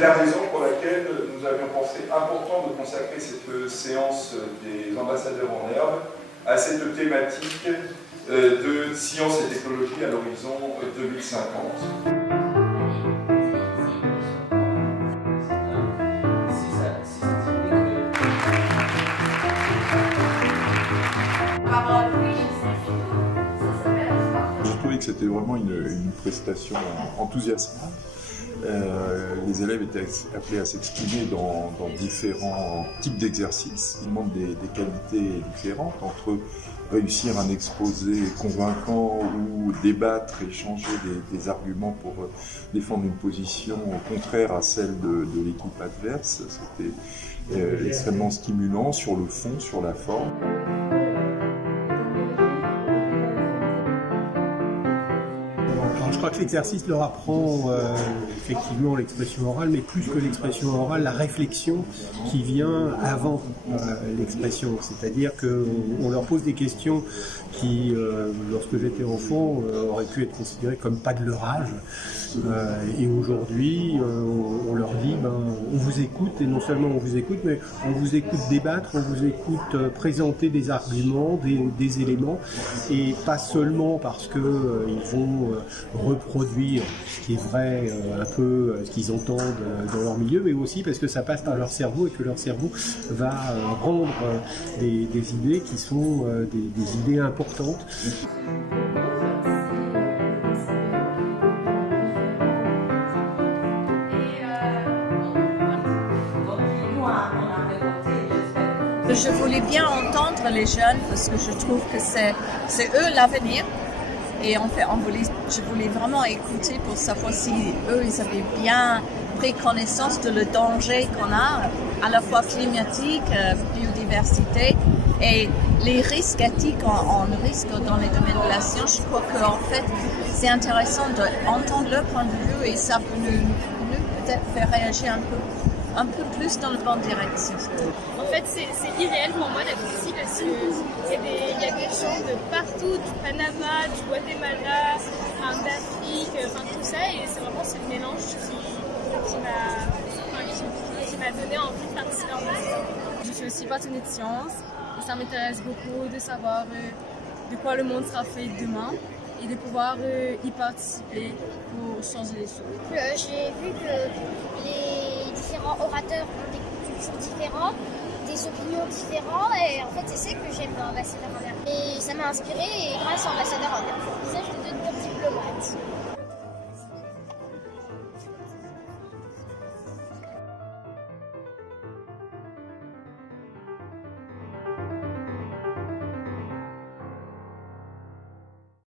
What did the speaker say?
C'est la raison pour laquelle nous avions pensé important de consacrer cette séance des ambassadeurs en herbe à cette thématique de sciences et technologies à l'horizon 2050. J'ai trouvé que c'était vraiment une prestation enthousiasmante. Les élèves étaient appelés à s'exprimer dans différents types d'exercices. Ils demandent des qualités différentes entre réussir un exposé convaincant ou débattre, échanger des arguments pour défendre une position contraire à celle de l'équipe adverse. C'était extrêmement stimulant sur le fond, sur la forme. Je crois que l'exercice leur apprend effectivement l'expression orale, mais plus que l'expression orale, la réflexion qui vient avant l'expression. C'est-à-dire qu'on leur pose des questions qui, lorsque j'étais enfant, auraient pu être considérées comme pas de leur âge. Et aujourd'hui, on leur dit, on vous écoute, et non seulement on vous écoute, mais on vous écoute débattre, on vous écoute présenter des arguments, des éléments, et pas seulement parce qu'ils vont reproduire ce qui est vrai, un peu ce qu'ils entendent dans leur milieu, mais aussi parce que ça passe par leur cerveau et que leur cerveau va rendre des idées qui sont des idées importantes. Je voulais bien entendre les jeunes parce que je trouve que c'est eux l'avenir. Et je voulais vraiment écouter pour savoir si eux, ils avaient bien pris connaissance de le danger qu'on a, à la fois climatique, biodiversité, et les risques éthiques, on risque dans les domaines de la science. Je crois qu'en fait, c'est intéressant d'entendre leur point de vue et ça peut nous peut-être faire réagir un peu plus dans la bonne direction. En fait, c'est irréel pour moi d'être ici parce qu'il y a des gens de partout, du Panama, du Guatemala, d'Afrique, tout ça, et c'est vraiment ce mélange qui m'a donné envie de participer en fait. Je suis aussi passionnée de sciences et ça m'intéresse beaucoup de savoir de quoi le monde sera fait demain et de pouvoir y participer pour changer les choses. J'ai vu que les différents orateurs ont des cultures différentes, des opinions différentes, et en fait c'est ça que j'aime dans Ambassadeurs en herbe. Et ça m'a inspirée, et grâce à Ambassadeurs en herbe,